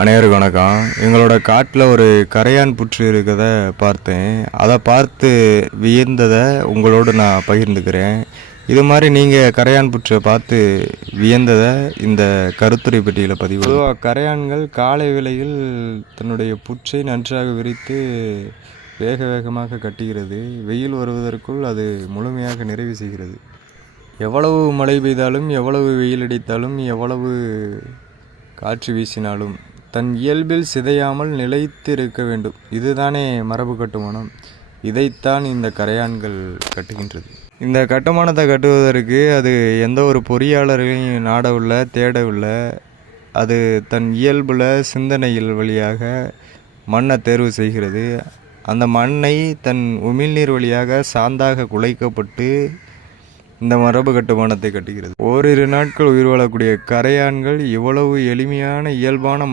அனைவருக்கும் வணக்கம். எங்களோட காட்டில் ஒரு கரையான் புற்று இருக்கிறத பார்த்தேன். அதை பார்த்து வியந்ததை உங்களோடு நான் பகிர்ந்துக்கிறேன். இது மாதிரி நீங்கள் கரையான் புற்றை பார்த்து வியந்ததை இந்த கருத்துரை பெட்டியில் பதிவு. பொதுவாக கரையான்கள் காலை வேளையில் தன்னுடைய புற்றை நன்றாக விரித்து வேக வேகமாக கட்டுகிறது. வெயில் வருவதற்குள் அது முழுமையாக நிறைவு செய்கிறது. எவ்வளவு மழை பெய்தாலும், எவ்வளவு வெயில் அடித்தாலும், எவ்வளவு காற்று வீசினாலும் தன் இயல்பில் சிதையாமல் நிலைத்து இருக்க வேண்டும். இதுதானே மரபு கட்டுமானம். இதைத்தான் இந்த கரையான்கள் கட்டுகின்றது. இந்த கட்டுமானத்தை கட்டுவதற்கு அது எந்த ஒரு பொறியாளர்களையும் நாடவில்லை, தேடவில்லை. அது தன் இயல்பில் சிந்தனைகள் வழியாக மண்ணை தேர்வு செய்கிறது. அந்த மண்ணை தன் உமிழ்நீர் வழியாக சாந்தாக குலைக்கப்பட்டு இந்த மரபு கட்டுமானத்தை கட்டுகிறது. ஓரிரு நாட்கள் உயிர் வாழக்கூடிய கரையான்கள் இவ்வளவு எளிமையான இயல்பான